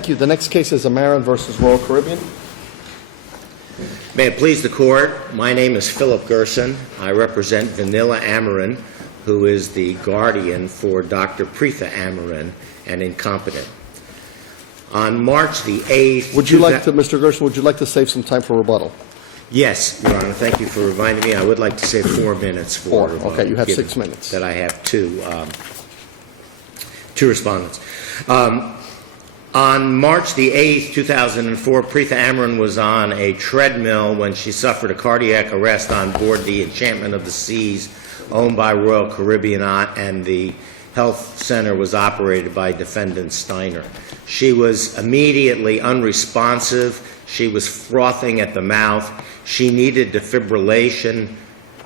Thank you. The next case is Amaran versus Royal Caribbean. May it please the Court, my name is Philip Gerson. I represent Vennila Amaran, who is the guardian for Dr. Preetha Amaran, an incompetent. On March the 8th... Mr. Gerson, would you like to save some time for rebuttal? Yes, Your Honor. Thank you for reminding me. I would like to save 4 minutes for rebuttal. Okay, you have 6 minutes. That I have two respondents. On March the 8th, 2004, Preetha Amaran was on a treadmill when she suffered a cardiac arrest on board the Enchantment of the Seas, owned by Royal Caribbean, and the health center was operated by defendant Steiner. She was immediately unresponsive. She was frothing at the mouth. She needed defibrillation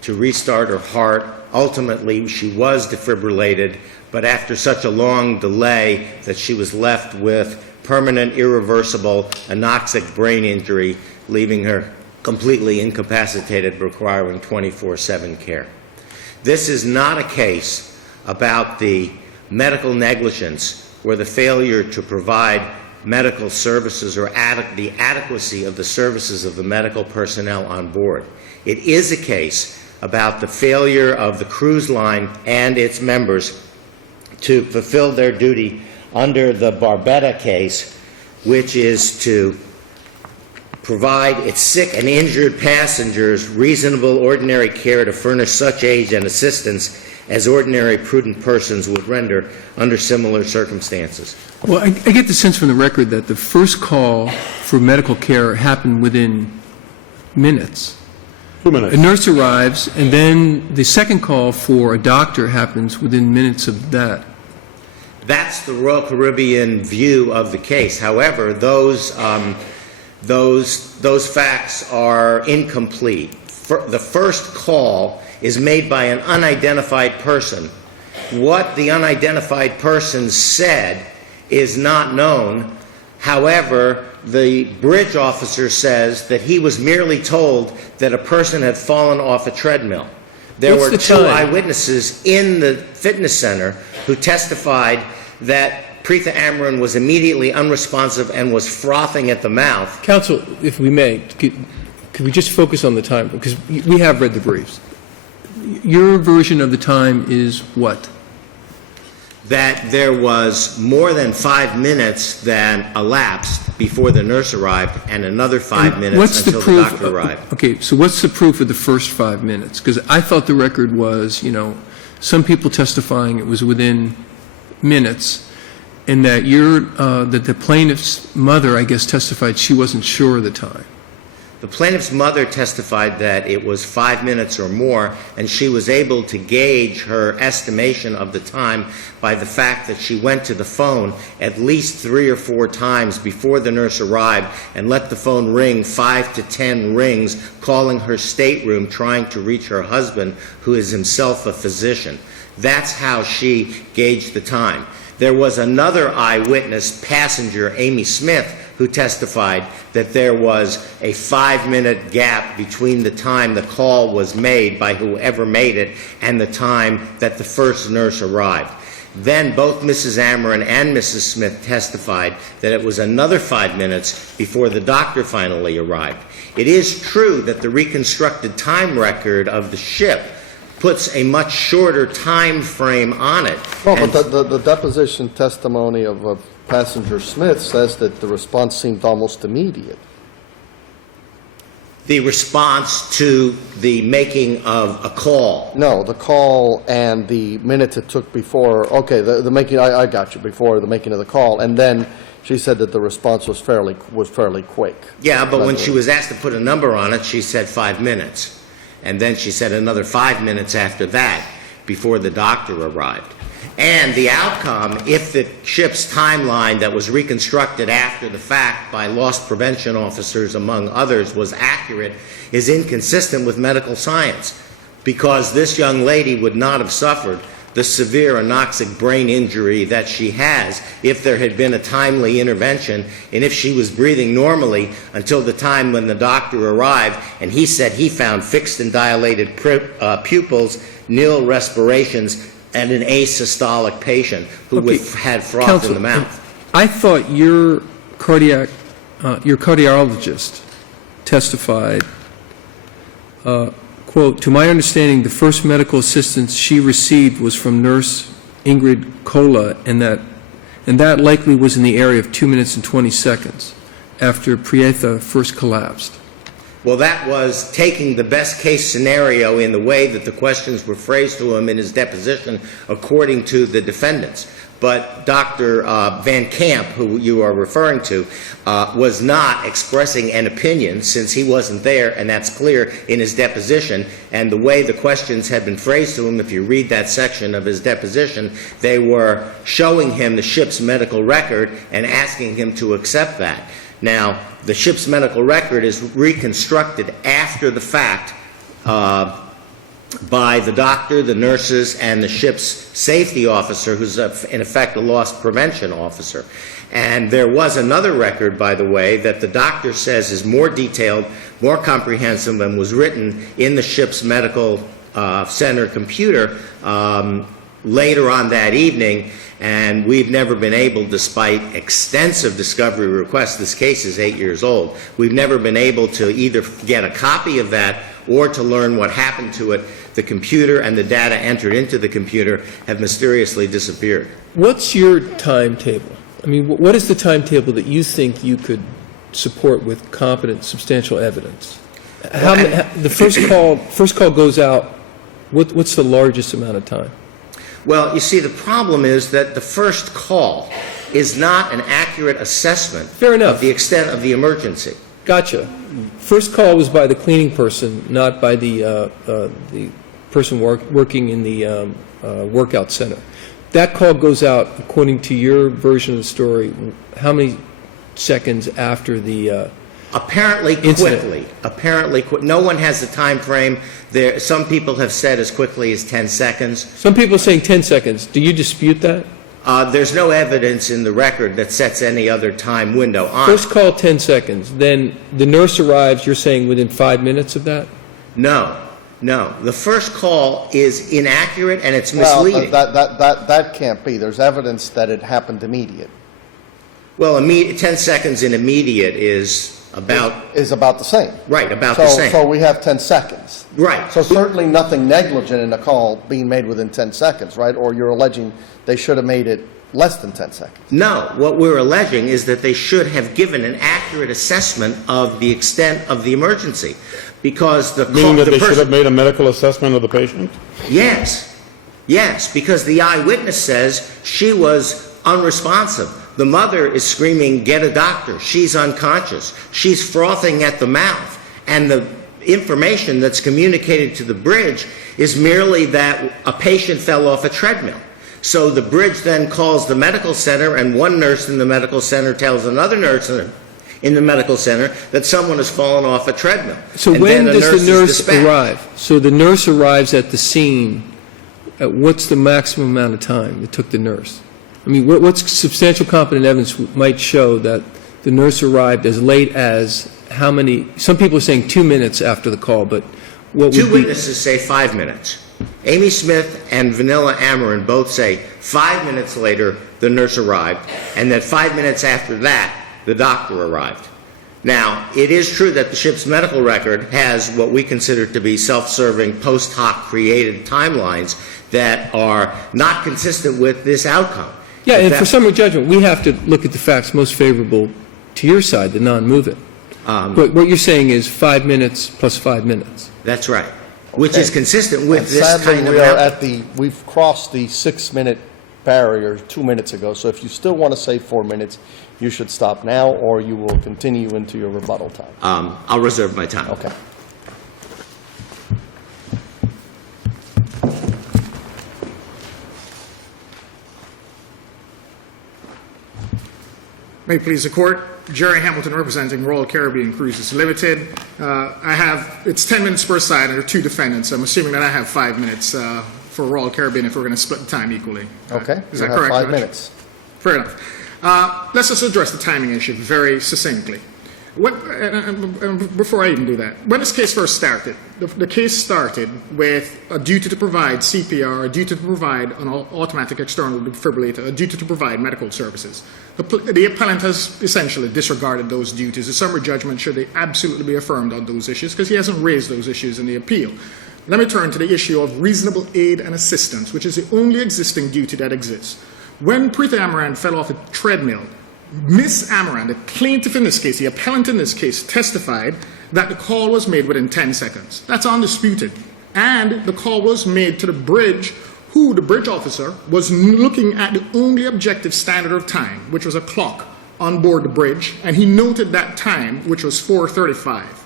to restart her heart. Ultimately, she was defibrillated, but after such a long delay that she was left with permanent, irreversible, anoxic brain injury, leaving her completely incapacitated, requiring 24/7 care. This is not a case about the medical negligence or the failure to provide medical services or the adequacy of the services of the medical personnel on board. It is a case about the failure of the cruise line and its members to fulfill their duty under the Barbetta case, which is to provide its sick and injured passengers reasonable, ordinary care to furnish such aid and assistance as ordinary, prudent persons would render under similar circumstances. Well, I get the sense from the record that the first call for medical care happened within minutes. 2 minutes. A nurse arrives, and then the second call for a doctor happens within minutes of that. That's the Royal Caribbean view of the case. However, those facts are incomplete. The first call is made by an unidentified person. What the unidentified person said is not known. However, the bridge officer says that he was merely told that a person had fallen off a treadmill. There were two eyewitnesses in the fitness center who testified that Preetha Amaran was immediately unresponsive and was frothing at the mouth. Counsel, if we may, could we just focus on the time? Because we have read the briefs. Your version of the time is what? That there was more than 5 minutes that elapsed before the nurse arrived and another 5 minutes until the doctor arrived. Okay, so what's the proof of the first 5 minutes? Because I thought the record was, some people testifying it was within minutes, and that that the plaintiff's mother, I guess, testified she wasn't sure of the time. The plaintiff's mother testified that it was 5 minutes or more, and she was able to gauge her estimation of the time by the fact that she went to the phone at least 3 or 4 times before the nurse arrived and let the phone ring 5 to 10 rings, calling her stateroom, trying to reach her husband, who is himself a physician. That's how she gauged the time. There was another eyewitness, passenger, Amy Smith, who testified that there was a 5-minute gap between the time the call was made by whoever made it and the time that the first nurse arrived. Then both Mrs. Amaran and Mrs. Smith testified that it was another 5 minutes before the doctor finally arrived. It is true that the reconstructed time record of the ship puts a much shorter time frame on it. Well, but the deposition testimony of Passenger Smith says that the response seemed almost immediate. The response to the making of a call. No, the call and the minutes it took before, okay, the making, I got you, before the making of the call, and then she said that the response was fairly quick. Yeah, but when she was asked to put a number on it, she said 5 minutes. And then she said another 5 minutes after that before the doctor arrived. And the outcome, if the ship's timeline that was reconstructed after the fact by loss prevention officers, among others, was accurate, is inconsistent with medical science, because this young lady would not have suffered the severe anoxic brain injury that she has if there had been a timely intervention and if she was breathing normally until the time when the doctor arrived and he said he found fixed and dilated pupils, nil respirations, and an asystolic patient who had froth in the mouth. I thought your cardiologist testified, quote, "To my understanding, the first medical assistance she received was from Nurse Ingrid Kola, and that likely was in the area of 2 minutes and 20 seconds after Prieta first collapsed." Well, that was taking the best-case scenario in the way that the questions were phrased to him in his deposition according to the defendants. But Dr. Van Camp, who you are referring to, was not expressing an opinion since he wasn't there, and that's clear in his deposition. And the way the questions had been phrased to him, if you read that section of his deposition, they were showing him the ship's medical record and asking him to accept that. Now, the ship's medical record is reconstructed after the fact by the doctor, the nurses, and the ship's safety officer, who's in effect a loss prevention officer. And there was another record, by the way, that the doctor says is more detailed, more comprehensive, and was written in the ship's medical center computer later on that evening. And we've never been able, despite extensive discovery requests, this case is 8 years old, we've never been able to either get a copy of that or to learn what happened to it. The computer and the data entered into the computer have mysteriously disappeared. What's your timetable? I mean, what is the timetable that you think you could support with competent, substantial evidence? The first call goes out, what's the largest amount of time? Well, you see, the problem is that the first call is not an accurate assessment Fair enough. of the extent of the emergency. Gotcha. First call was by the cleaning person, not by the person working in the workout center. That call goes out, according to your version of the story, how many seconds after the Apparently incident? quickly. Apparently, no one has a time frame. Some people have said as quickly as 10 seconds. Some people are saying 10 seconds. Do you dispute that? There's no evidence in the record that sets any other time window on. First call, 10 seconds. Then the nurse arrives, you're saying within 5 minutes of that? No. The first call is inaccurate and it's misleading. Well, that can't be. There's evidence that it happened immediate. Well, 10 seconds in immediate is about the same. Right, about the same. So we have 10 seconds. Right. So certainly nothing negligent in a call being made within 10 seconds, right? Or you're alleging they should have made it less than 10 seconds. No, what we're alleging is that they should have given an accurate assessment of the extent of the emergency, because Meaning that they should have made a medical assessment of the patient? Yes, because the eyewitness says she was unresponsive. The mother is screaming, "Get a doctor." She's unconscious. She's frothing at the mouth. And the information that's communicated to the bridge is merely that a patient fell off a treadmill. So the bridge then calls the medical center, and one nurse in the medical center tells another nurse in the medical center that someone has fallen off a treadmill. So And when then a does the is nurse dispatched. arrive? So the nurse arrives at the scene. What's the maximum amount of time it took the nurse? I mean, what's substantial competent evidence might show that the nurse arrived as late as how many? Some people are saying 2 minutes after the call, but what would be? Two witnesses say 5 minutes. Amy Smith and Vennila Amaran both say 5 minutes later the nurse arrived, and that 5 minutes after that the doctor arrived. Now, it is true that the ship's medical record has what we consider to be self-serving, post hoc created timelines that are not consistent with this outcome. Yeah, and for summary judgment, we have to look at the facts most favorable to your side, the non-movement. But what you're saying is 5 minutes plus 5 minutes. That's right, which is consistent with And this sadly, kind of we are outcome. we've crossed the 6-minute barrier 2 minutes ago, so if you still want to say 4 minutes, you should stop now, or you will continue into your rebuttal time. I'll reserve my time. Okay. May it please the Court. Jerry Hamilton representing Royal Caribbean Cruises Limited. It's 10 minutes per side, and there are two defendants. I'm assuming that I have 5 minutes for Royal Caribbean if we're going to split the time equally. Okay. Is You that have correct, 5 Judge? minutes. Fair enough. Let's just address the timing issue very succinctly. Before I even do that, when this case first started, the case started with a duty to provide CPR, a duty to provide an automatic external defibrillator, a duty to provide medical services. The appellant has essentially disregarded those duties. The summary judgment should absolutely be affirmed on those issues because he hasn't raised those issues in the appeal. Let me turn to the issue of reasonable aid and assistance, which is the only existing duty that exists. When Preeta Amaran fell off a treadmill, Ms. Amaran, the plaintiff in this case, the appellant in this case, testified that the call was made within 10 seconds. That's undisputed. And the call was made to the bridge, who the bridge officer was looking at the only objective standard of time, which was a clock on board the bridge, and he noted that time, which was 4:35.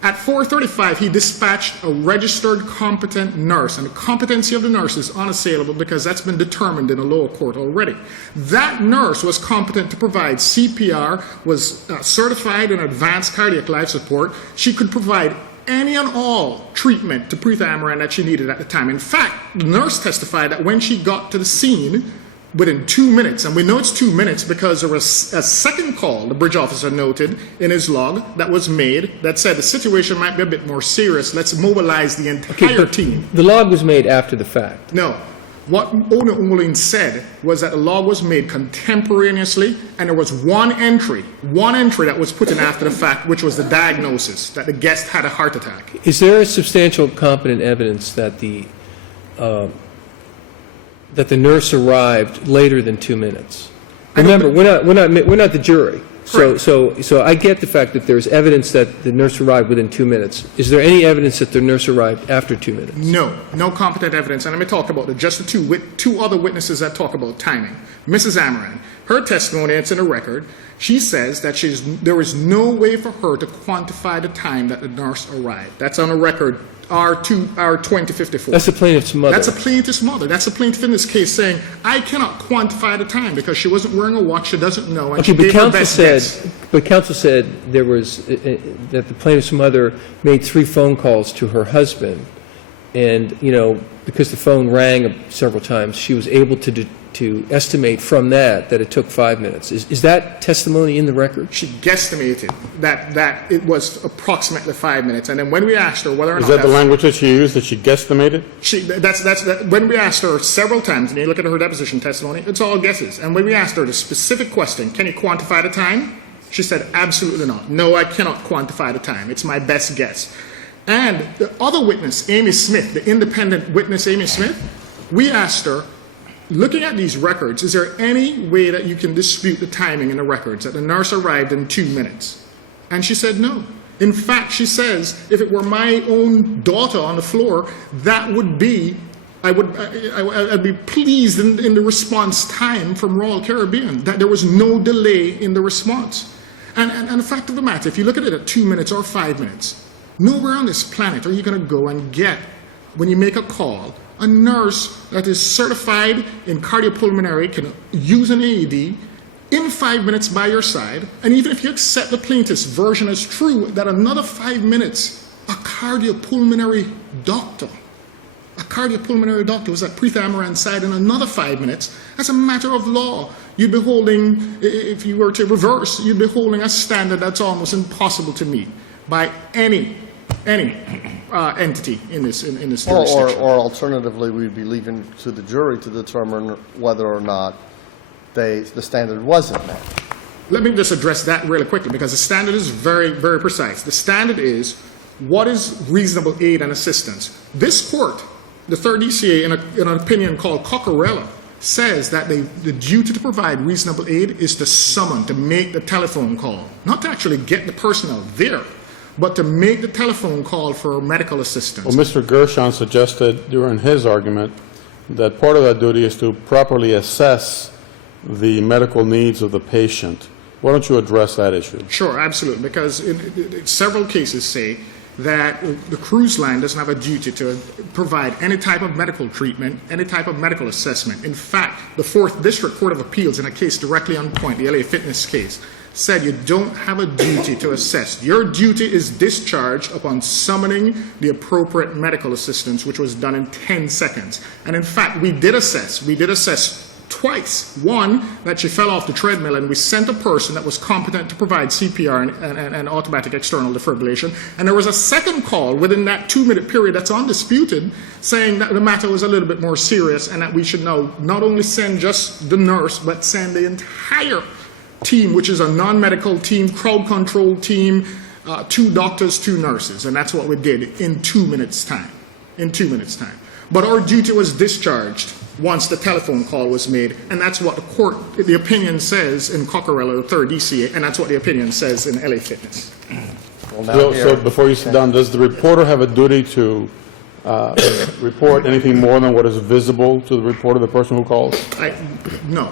At 4:35, he dispatched a registered competent nurse, and the competency of the nurse is unassailable because that's been determined in a lower court already. That nurse was competent to provide CPR, was certified in advanced cardiac life support. She could provide any and all treatment to Preeta Amaran that she needed at the time. In fact, the nurse testified that when she got to the scene, within 2 minutes, and we know it's 2 minutes because there was a second call, the bridge officer noted in his log, that was made that said the situation might be a bit more serious. Let's mobilize the entire team. The log was made after the fact. No. What Owner Umolin said was that the log was made contemporaneously, and there was one entry that was put in after the fact, which was the diagnosis that the guest had a heart attack. Is there substantial competent evidence that the nurse arrived later than 2 minutes? Remember, we're not the jury. So I get the fact that there's evidence that the nurse arrived within 2 minutes. Is there any evidence that the nurse arrived after 2 minutes? No competent evidence. And let me talk about just the two other witnesses that talk about timing. Mrs. Amaran, her testimony, it's in the record. She says that there is no way for her to quantify the time that the nurse arrived. That's on the record. R2054. That's the plaintiff's mother. That's a plaintiff's mother. That's the plaintiff in this case saying, I cannot quantify the time because she wasn't wearing a watch, she doesn't know, and she gave her best guess. But counsel said that the plaintiff's mother made 3 phone calls to her husband, and, because the phone rang several times, she was able to estimate from that it took 5 minutes. Is that testimony in the record? She guesstimated that it was approximately 5 minutes, and then when we asked her whether or not... Is that the language that she used, that she guesstimated? When we asked her several times, and you look at her deposition testimony, it's all guesses. And when we asked her the specific question, can you quantify the time? She said, absolutely not. No, I cannot quantify the time. It's my best guess. And the other witness, Amy Smith, the independent witness, Amy Smith, we asked her, looking at these records, is there any way that you can dispute the timing in the records, that the nurse arrived in 2 minutes? And she said no. In fact, she says, if it were my own daughter on the floor, that would be, I'd be pleased in the response time from Royal Caribbean, that there was no delay in the response. And the fact of the matter, if you look at it at 2 minutes or 5 minutes, nowhere on this planet are you going to go and get, when you make a call, a nurse that is certified in cardiopulmonary can use an AED in 5 minutes by your side, and even if you accept the plaintiff's version as true, that another 5 minutes, a cardiopulmonary doctor was at Preeta Amaran's side in another 5 minutes, as a matter of law, you'd be holding, if you were to reverse, you'd be holding a standard that's almost impossible to meet by any entity in this jurisdiction. Or alternatively, we'd be leaving to the jury to determine whether or not the standard wasn't met. Let me just address that really quickly, because the standard is very, very precise. The standard is, what is reasonable aid and assistance? This court, the third DCA, in an opinion called Coccarella, says that the duty to provide reasonable aid is to summon, to make the telephone call, not to actually get the personnel there, but to make the telephone call for medical assistance. Well, Mr. Gershon suggested during his argument that part of that duty is to properly assess the medical needs of the patient. Why don't you address that issue? Sure, absolutely, because several cases say that the cruise line doesn't have a duty to provide any type of medical treatment, any type of medical assessment. In fact, the 4th District Court of Appeals, in a case directly on point, the LA Fitness case, said you don't have a duty to assess. Your duty is discharged upon summoning the appropriate medical assistance, which was done in 10 seconds. And in fact, we did assess twice. One, that she fell off the treadmill, and we sent a person that was competent to provide CPR and automatic external defibrillation. And there was a second call within that 2-minute period that's undisputed, saying that the matter was a little bit more serious and that we should now not only send just the nurse, but send the entire team, which is a non-medical team, crowd control team, 2 doctors, 2 nurses. And that's what we did in 2 minutes' time. In 2 minutes' time. But our duty was discharged once the telephone call was made, and that's what the opinion says in Cockerella, the 3rd DCA, and that's what the opinion says in LA Fitness. Well, now So here- before you sit down, does the reporter have a duty to report anything more than what is visible to the reporter, the person who calls? No.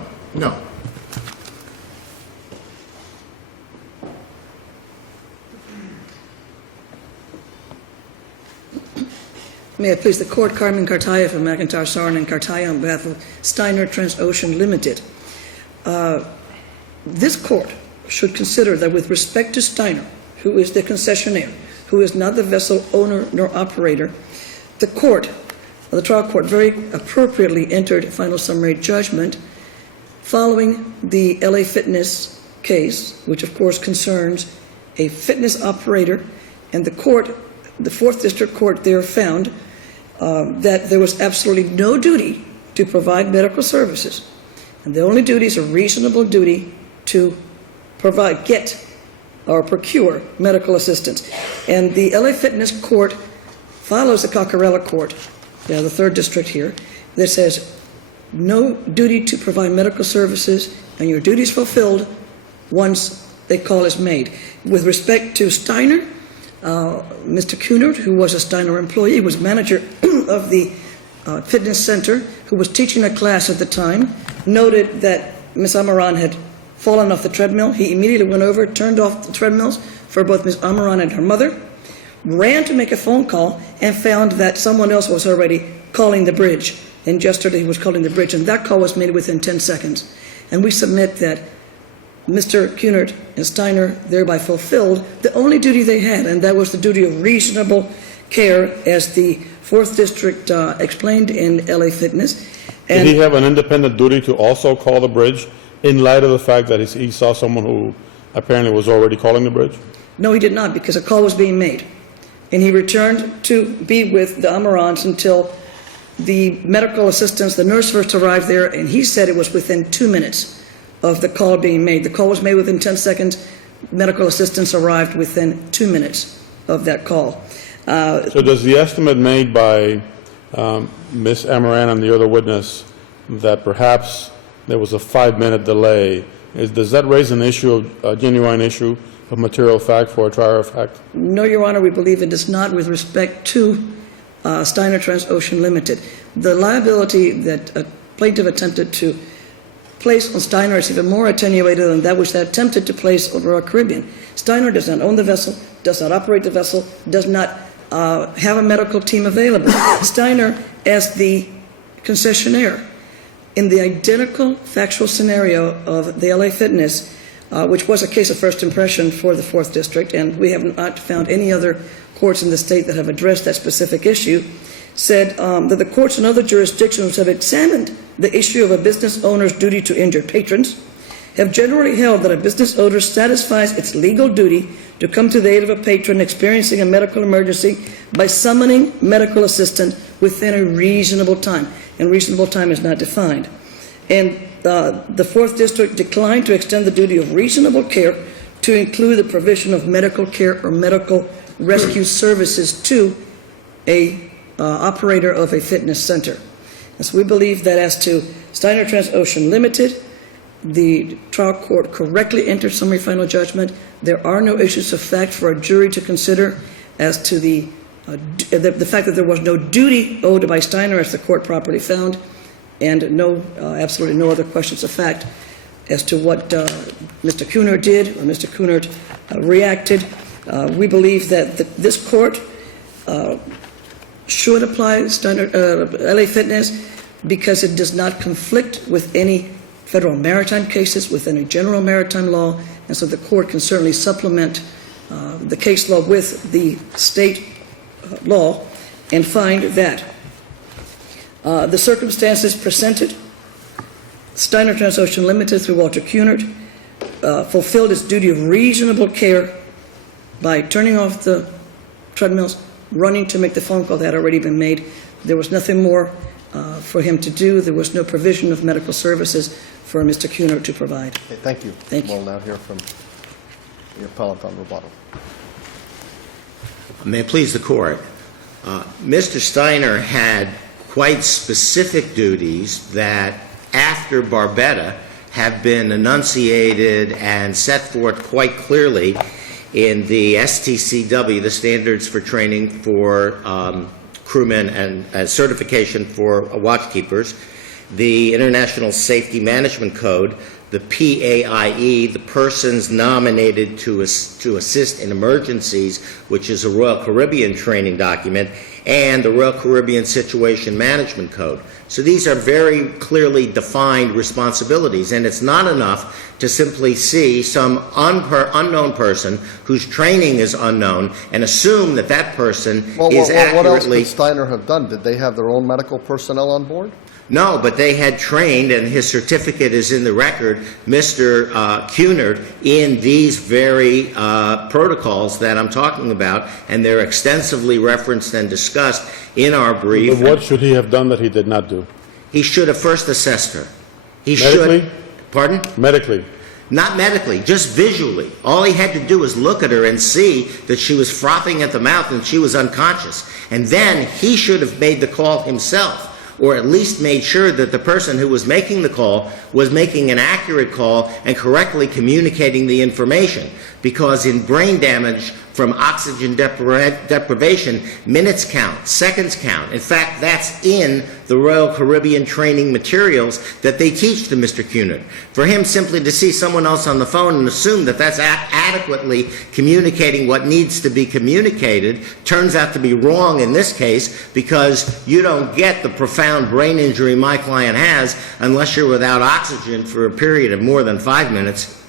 May I please the Court, Carmen Cartaya from McIntyre, Sarin, and Cartaya on behalf of Steiner Transocean Limited. This Court should consider that with respect to Steiner, who is the concessionaire, who is not the vessel owner nor operator, the trial court very appropriately entered a final summary judgment following the LA Fitness case, which of course concerns a fitness operator, and the 4th District Court there found that there was absolutely no duty to provide medical services. And the only duty is a reasonable duty to get or procure medical assistance. And the LA Fitness Court follows the Cockerella Court, the 3rd District here, that says no duty to provide medical services, and your duty is fulfilled once the call is made. With respect to Steiner, Mr. Cunard, who was a Steiner employee, was manager of the fitness center, who was teaching a class at the time, noted that Ms. Amaran had fallen off the treadmill. He immediately went over, turned off the treadmills for both Ms. Amaran and her mother, ran to make a phone call, and found that someone else was already calling the bridge. And yesterday he was calling the bridge, and that call was made within 10 seconds. And we submit that Mr. Cunard and Steiner thereby fulfilled the only duty they had, and that was the duty of reasonable care, as the 4th District explained in LA Fitness. Did he have an independent duty to also call the bridge in light of the fact that he saw someone who apparently was already calling the bridge? No, he did not, because a call was being made. And he returned to be with the Amarans until the medical assistants, the nurse first arrived there, and he said it was within 2 minutes of the call being made. The call was made within 10 seconds. Medical assistants arrived within 2 minutes of that call. So does the estimate made by Ms. Amaran and the other witness that perhaps there was a 5-minute delay, does that raise an issue, a genuine issue of material fact for a trier of fact? No, Your Honor, we believe it is not with respect to Steiner Transocean Limited. The liability that a plaintiff attempted to place on Steiner is even more attenuated than that which they attempted to place on Royal Caribbean. Steiner does not own the vessel, does not operate the vessel, does not have a medical team available. Steiner, as the concessionaire, in the identical factual scenario of the LA Fitness, which was a case of first impression for the 4th District, and we have not found any other courts in the state that have addressed that specific issue, said that the courts in other jurisdictions have examined the issue of a business owner's duty to injured patrons, have generally held that a business owner satisfies its legal duty to come to the aid of a patron experiencing a medical emergency by summoning medical assistance within a reasonable time, and reasonable time is not defined. And the 4th District declined to extend the duty of reasonable care to include the provision of medical care or medical rescue services to a operator of a fitness center. And so we believe that as to Steiner Transocean Limited, the trial court correctly entered summary final judgment. There are no issues of fact for a jury to consider as to the fact that there was no duty owed by Steiner, as the court properly found, and absolutely no other questions of fact as to what Mr. Cunard did or Mr. Cunard reacted. We believe that this court should apply Steiner, LA Fitness, because it does not conflict with any federal maritime cases, with any general maritime law, and so the court can certainly supplement the case law with the state law and find that the circumstances presented Steiner Transocean Limited through Walter Cunard fulfilled its duty of reasonable care by turning off the treadmills, running to make the phone call that had already been made. There was nothing more for him to do. There was no provision of medical services for Mr. Cunard to provide. Okay, thank you. Thank you. We'll now hear from the appellant on rebuttal. May it please the court. Mr. Steiner had quite specific duties that, after Barbetta, have been enunciated and set forth quite clearly in the STCW, the Standards for Training for Crewmen and Certification for Watchkeepers, the International Safety Management Code, the PAIE, the Persons Nominated to Assist in Emergencies, which is a Royal Caribbean training document, and the Royal Caribbean Situation Management Code. So these are very clearly defined responsibilities, and it's not enough to simply see some unknown person whose training is unknown and assume that that person is accurately... What else could Steiner have done? Did they have their own medical personnel on board? No, but they had trained, and his certificate is in the record, Mr. Cunard, in these very protocols that I'm talking about, and they're extensively referenced and discussed in our brief. But what should he have done that he did not do? He should have first assessed her. He Medically? should. Pardon? Medically. Not medically, just visually. All he had to do was look at her and see that she was frothing at the mouth and she was unconscious. And then he should have made the call himself, or at least made sure that the person who was making the call was making an accurate call and correctly communicating the information. Because in brain damage from oxygen deprivation, minutes count, seconds count. In fact, that's in the Royal Caribbean training materials that they teach to Mr. Cunard. For him simply to see someone else on the phone and assume that that's adequately communicating what needs to be communicated turns out to be wrong in this case, because you don't get the profound brain injury my client has unless you're without oxygen for a period of more than 5 minutes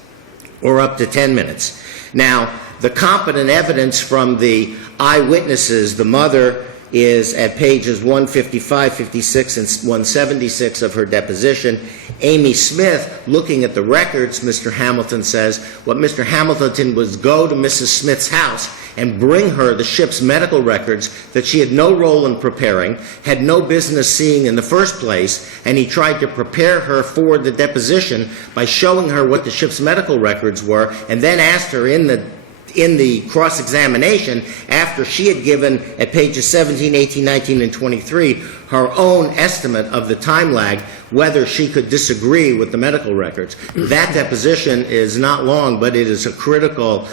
or up to 10 minutes. Now, the competent evidence from the eyewitnesses, the mother is at pages 155, 56, and 176 of her deposition. Amy Smith, looking at the records, Mr. Hamilton says, what Mr. Hamilton did was go to Mrs. Smith's house and bring her the ship's medical records that she had no role in preparing, had no business seeing in the first place, and he tried to prepare her for the deposition by showing her what the ship's medical records were, and then asked her in the cross-examination, after she had given at pages 17, 18, 19, and 23 her own estimate of the time lag, whether she could disagree with the medical records. That deposition is not long, but it is a critical,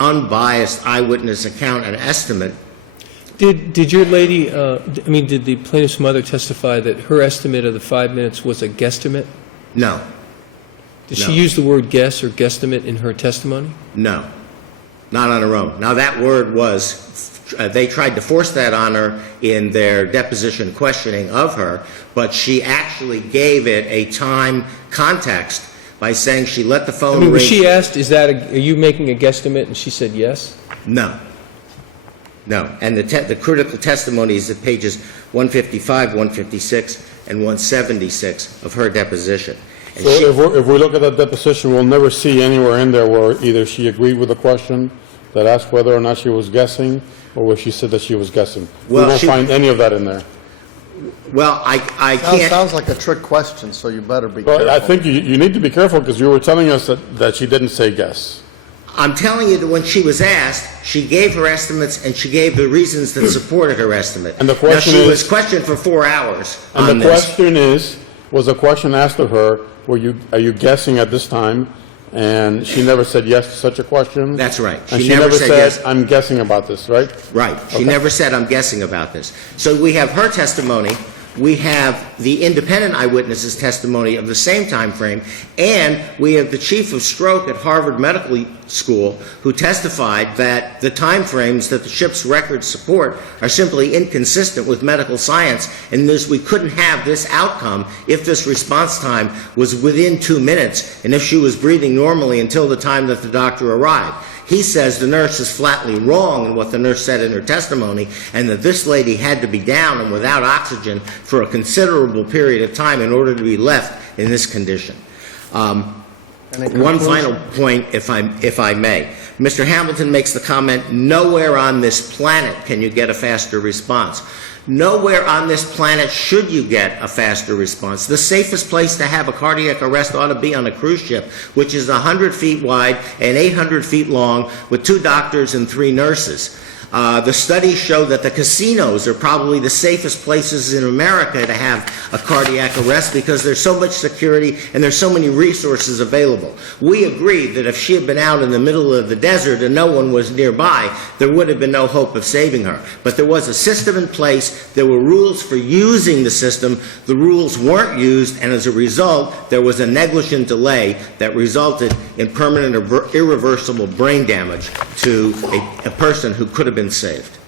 unbiased eyewitness account and estimate. Did your lady, did the plaintiff's mother testify that her estimate of the 5 minutes was a guesstimate? No. Did No. she use the word guess or guesstimate in her testimony? No. Not on her own. Now, that word was, they tried to force that on her in their deposition questioning of her, but she actually gave it a time context by saying she let the phone ring. Was she asked, are you making a guesstimate, and she said yes? No. No. And the critical testimony is at pages 155, 156, and 176 of her deposition. And So if we look at that deposition, we'll never see anywhere in there where either she agreed with the question that asked whether or not she was guessing, or where she said that she was guessing. Well, we won't find any of that in there. Well, I can't... Sounds like a trick question, so you better be But careful. I think you need to be careful, because you were telling us that she didn't say guess. I'm telling you that when she was asked, she gave her estimates and she gave the reasons that supported her estimate. And the question now, she is- was questioned for 4 hours And on the this. question is, was the question asked of her, are you guessing at this time? And she never said yes to such a question? That's right. And She she never never said said, yes. I'm guessing about this, right? Right. She Okay. never said, I'm guessing about this. So we have her testimony, we have the independent eyewitness's testimony of the same time frame, and we have the chief of stroke at Harvard Medical School who testified that the time frames that the ship's records support are simply inconsistent with medical science, and we couldn't have this outcome if this response time was within 2 minutes and if she was breathing normally until the time that the doctor arrived. He says the nurse is flatly wrong in what the nurse said in her testimony, and that this lady had to be down and without oxygen for a considerable period of time in order to be left in this condition. Any One conclusion? final point, if I may. Mr. Hamilton makes the comment, nowhere on this planet can you get a faster response. Nowhere on this planet should you get a faster response. The safest place to have a cardiac arrest ought to be on a cruise ship, which is 100 feet wide and 800 feet long, with 2 doctors and 3 nurses. The studies show that the casinos are probably the safest places in America to have a cardiac arrest because there's so much security and there's so many resources available. We agree that if she had been out in the middle of the desert and no one was nearby, there would have been no hope of saving her. But there was a system in place, there were rules for using the system, the rules weren't used, and as a result, there was a negligent delay that resulted in permanent irreversible brain damage to a person who could have been saved.